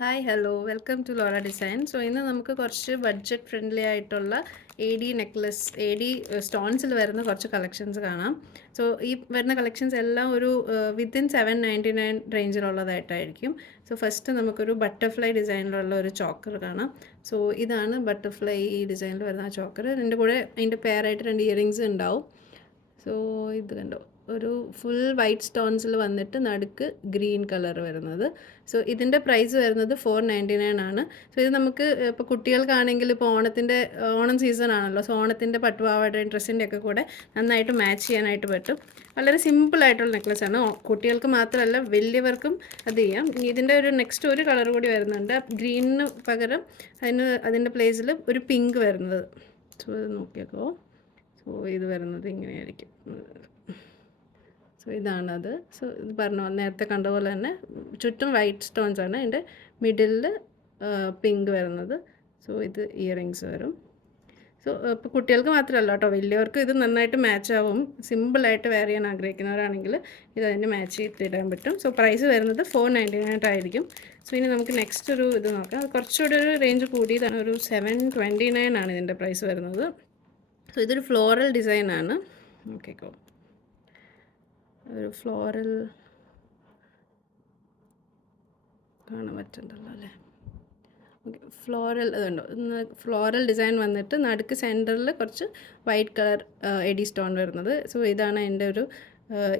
Hi hello welcome to Lora design. So ഇന്ന് നമുക്ക് കുറച്ച് ബഡ്ജറ്റ് ഫ്രണ്ട്ലി ആയിട്ടുള്ള നെക്ലസ് സ്റ്റോൺസിൽ വരുന്ന കുറച്ച് കളക്ഷൻസ് കാണാം. സോ ഈ വരുന്ന കളക്ഷൻസ് എല്ലാം ഒരു വിത്തിൻ 799 റേഞ്ചിലുള്ളതായിട്ടായിരിക്കും. സോ ഫസ്റ്റ് നമുക്കൊരു ബട്ടർഫ്ലൈ ഡിസൈനിലുള്ള ഒരു ചോക്കർ കാണാം. സോ ഇതാണ് ബട്ടർഫ്ലൈ ഈ ഡിസൈനിൽ വരുന്ന ആ ചോക്കർ. ഇതിൻ്റെ കൂടെ അതിൻ്റെ പെയറായിട്ട് 2 ഇയറിങ്സ് ഉണ്ടാവും. സോ ഇത് കണ്ടോ, ഒരു ഫുൾ വൈറ്റ് സ്റ്റോൺസിൽ വന്നിട്ട് നടുക്ക് ഗ്രീൻ കളർ വരുന്നത്. സോ ഇതിൻ്റെ പ്രൈസ് വരുന്നത് 499 ആണ്. സോ ഇത് നമുക്ക് ഇപ്പോൾ കുട്ടികൾക്കാണെങ്കിൽ ഇപ്പോൾ ഓണം സീസൺ ആണല്ലോ. സോ ഓണത്തിൻ്റെ പട്ടുപാവാടയും ഡ്രസ്സിൻ്റെ ഒക്കെ കൂടെ നന്നായിട്ട് മാച്ച് ചെയ്യാനായിട്ട് പറ്റും. വളരെ സിമ്പിളായിട്ടുള്ള നെക്ലസ് ആണ്. കുട്ടികൾക്ക് മാത്രമല്ല വലിയവർക്കും അത് ചെയ്യാം. ഇതിൻ്റെ നെക്സ്റ്റ് ഒരു കളർ കൂടി വരുന്നുണ്ട്. ഗ്രീനിന് പകരം അതിൻ്റെ പ്ലേസിൽ ഒരു പിങ്ക് വരുന്നത്. സോ ഇത് നോക്കിയേക്കോ. സോ ഇത് വരുന്നത് ഇങ്ങനെയായിരിക്കും. സോ ഇതാണത്. സോ ഇത് നേരത്തെ കണ്ട പോലെ തന്നെ ചുറ്റും വൈറ്റ് സ്റ്റോൺസ് ആണ്. അതിൻ്റെ മിഡിലിൽ പിങ്ക് വരുന്നത്. സോ ഇത് ഇയറിങ്സ് വരും. സോ ഇപ്പോൾ കുട്ടികൾക്ക് മാത്രമല്ല കേട്ടോ, വലിയവർക്ക് ഇത് നന്നായിട്ട് മാച്ച് ആവും. സിമ്പിളായിട്ട് വെയർ ചെയ്യാൻ ആഗ്രഹിക്കുന്നവരാണെങ്കിൽ ഇത് അതിന് മാച്ച് ചെയ്തിടാൻ പറ്റും. സോ പ്രൈസ് വരുന്നത് 499 ആയിരിക്കും. സോ ഇനി നമുക്ക് നെക്സ്റ്റ് ഒരു ഇത് നോക്കാം. കുറച്ചുകൂടി ഒരു റേഞ്ച് കൂടിയതാണ്. ഒരു 729 ആണ് ഇതിൻ്റെ പ്രൈസ് വരുന്നത്. സോ ഇതൊരു ഫ്ലോറൽ ഡിസൈനാണ്. ഓക്കേക്കോ, ഒരു ഫ്ലോറൽ കാണാൻ പറ്റുന്നുണ്ടല്ലോ അല്ലേ? ഓക്കെ, ഫ്ലോറൽ അതുണ്ടോ, ഫ്ലോറൽ ഡിസൈൻ വന്നിട്ട് നടുക്ക് സെൻറ്ററിൽ കുറച്ച് വൈറ്റ് കളർ എഡി സ്റ്റോൺ വരുന്നത്. സോ ഇതാണ് എൻ്റെ ഒരു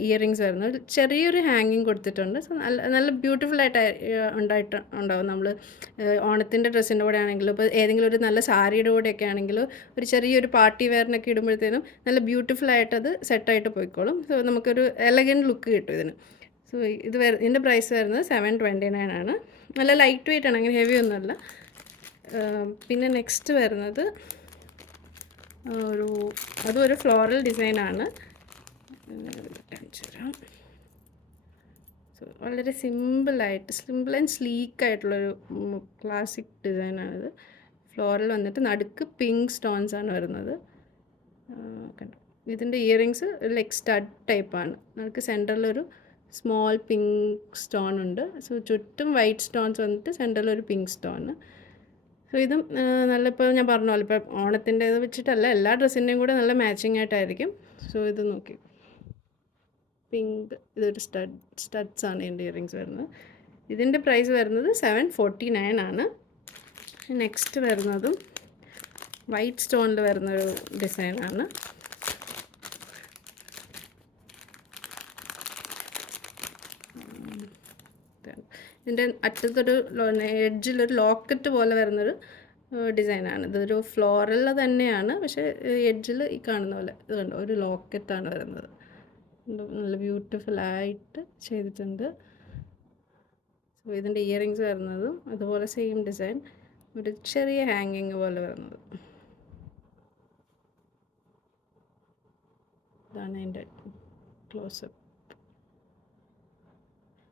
ഇയറിങ്സ് വരുന്നത്. ചെറിയൊരു ഹാങ്ങിങ് കൊടുത്തിട്ടുണ്ട്. സോ നല്ല ബ്യൂട്ടിഫുള്ളായിട്ട് ഉണ്ടാവും. നമ്മൾ ഓണത്തിൻ്റെ ഡ്രസ്സിൻ്റെ കൂടെ ആണെങ്കിലും ഇപ്പോൾ ഏതെങ്കിലും ഒരു നല്ല സാരിയുടെ കൂടെയൊക്കെ ആണെങ്കിലും ഒരു ചെറിയൊരു പാർട്ടി വെയറിനൊക്കെ ഇടുമ്പോഴത്തേനും നല്ല ബ്യൂട്ടിഫുള്ളായിട്ടത് സെറ്റായിട്ട് പോയിക്കോളും. സോ നമുക്കൊരു എലഗൻറ്റ് ലുക്ക് കിട്ടും ഇതിന്. സോ ഇതിൻ്റെ പ്രൈസ് വരുന്നത് 729 ആണ്. നല്ല ലൈറ്റ് വെയിറ്റ് ആണ്, അങ്ങനെ ഹെവി ഒന്നുമല്ല. പിന്നെ നെക്സ്റ്റ് വരുന്നത് അതും ഒരു ഫ്ലോറൽ ഡിസൈനാണ്. കാണിച്ചു തരാം. സോ വളരെ സിമ്പിൾ ആൻഡ് സ്ലീക്കായിട്ടുള്ളൊരു ക്ലാസിക് ഡിസൈനാണിത്. ഫ്ലോറൽ വന്നിട്ട് നടുക്ക് പിങ്ക് സ്റ്റോൺസ് ആണ് വരുന്നത്. കണ്ടോ, ഇതിൻ്റെ ഇയറിങ്സ് ലൈക്ക് സ്റ്റഡ് ടൈപ്പാണ്. നടുക്ക് സെൻറ്ററിലൊരു സ്മോൾ പിങ്ക് സ്റ്റോൺ ഉണ്ട്. സോ ചുറ്റും വൈറ്റ് സ്റ്റോൺസ് വന്നിട്ട് സെൻറ്ററിലൊരു പിങ്ക് സ്റ്റോൺ. സോ ഇതും നല്ല, ഇപ്പോൾ ഞാൻ പറഞ്ഞ ഇപ്പോൾ ഓണത്തിൻ്റെ ഇത് വെച്ചിട്ടല്ല, എല്ലാ ഡ്രസ്സിൻ്റെയും കൂടെ നല്ല മാച്ചിങ് ആയിട്ടായിരിക്കും. സോ ഇത് നോക്കി, പിങ്ക്, ഇതൊരു സ്റ്റഡ്സ് ആണ് ഇതിൻ്റെ ഇയറിങ്സ് വരുന്നത്. ഇതിൻ്റെ പ്രൈസ് വരുന്നത് 749 ആണ്. നെക്സ്റ്റ് വരുന്നതും വൈറ്റ് സ്റ്റോണിൽ വരുന്നൊരു ഡിസൈനാണ്. ഇതിൻ്റെ അറ്റത്തൊരു എഡ്ജിലൊരു ലോക്കറ്റ് പോലെ വരുന്നൊരു ഡിസൈനാണ്. ഇതൊരു ഫ്ലോറൽ തന്നെയാണ്, പക്ഷേ എഡ്ജിൽ ഈ കാണുന്ന പോലെ ഇത് കണ്ടോ, ഒരു ലോക്കറ്റാണ് വരുന്നത്. നല്ല ബ്യൂട്ടിഫുള്ളായിട്ട് ചെയ്തിട്ടുണ്ട്. സോ ഇതിൻ്റെ ഇയറിങ്സ് വരുന്നതും അതുപോലെ സെയിം ഡിസൈൻ, ഒരു ചെറിയ ഹാങ്ങിങ് പോലെ വരുന്നത്. ഇതാണ് അതിൻ്റെ ക്ലോസപ്പ്.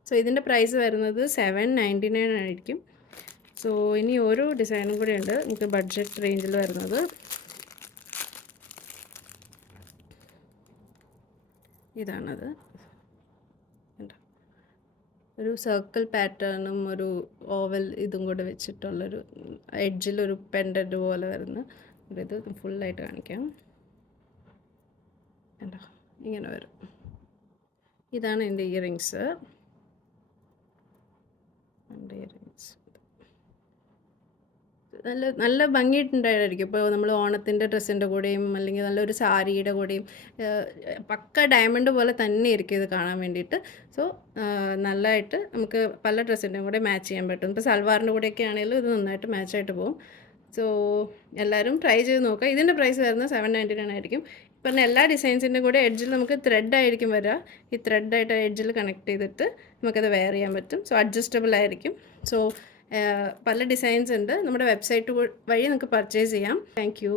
സോ ഇതിൻ്റെ പ്രൈസ് വരുന്നത് 799 ആയിരിക്കും. സോ ഇനി ഓരോ ഡിസൈനും കൂടെ ഉണ്ട് നമുക്ക് ബഡ്ജറ്റ് റേഞ്ചിൽ വരുന്നത്. ഇതാണത്. ഒരു സർക്കിൾ പാറ്റേണും ഒരു ഓവൽ ഇതും കൂടെ വെച്ചിട്ടുള്ളൊരു എഡ്ജിലൊരു പെൻഡൻറ്റ് പോലെ വരുന്ന ഇത് ഫുള്ളായിട്ട് കാണിക്കാം. കണ്ടോ, ഇങ്ങനെ വരും. ഇതാണ് എൻ്റെ ഇയറിങ്സ്. നല്ല ഭംഗിയിട്ടുണ്ടായിരിക്കും. ഇപ്പോൾ നമ്മൾ ഓണത്തിൻ്റെ ഡ്രസ്സിൻ്റെ കൂടെയും അല്ലെങ്കിൽ നല്ലൊരു സാരിയുടെ കൂടെയും പക്ക ഡയമണ്ട് പോലെ തന്നെ ആയിരിക്കും ഇത് കാണാൻ വേണ്ടിയിട്ട്. സോ നല്ലതായിട്ട് നമുക്ക് പല ഡ്രസ്സിൻ്റെയും കൂടെ മാച്ച് ചെയ്യാൻ പറ്റും. ഇപ്പോൾ സൽവാറിൻ്റെ കൂടെയൊക്കെ ആണെങ്കിലും ഇത് നന്നായിട്ട് മാച്ചായിട്ട് പോകും. സോ എല്ലാവരും ട്രൈ ചെയ്ത് നോക്കുക. ഇതിൻ്റെ പ്രൈസ് വരുന്നത് 799 ആയിരിക്കും. പറഞ്ഞ എല്ലാ ഡിസൈൻസിൻ്റെ കൂടെ എഡ്ജിൽ നമുക്ക് ത്രെഡായിരിക്കും വരിക. ഈ ത്രെഡായിട്ട് എഡ്ജിൽ കണക്ട് ചെയ്തിട്ട് നമുക്കത് വെയർ ചെയ്യാൻ പറ്റും. സോ അഡ്ജസ്റ്റബിൾ ആയിരിക്കും. സോ പല ഡിസൈൻസ് ഉണ്ട്. നമ്മുടെ വെബ്സൈറ്റ് വഴി നമുക്ക് പർച്ചേസ് ചെയ്യാം. Thank you.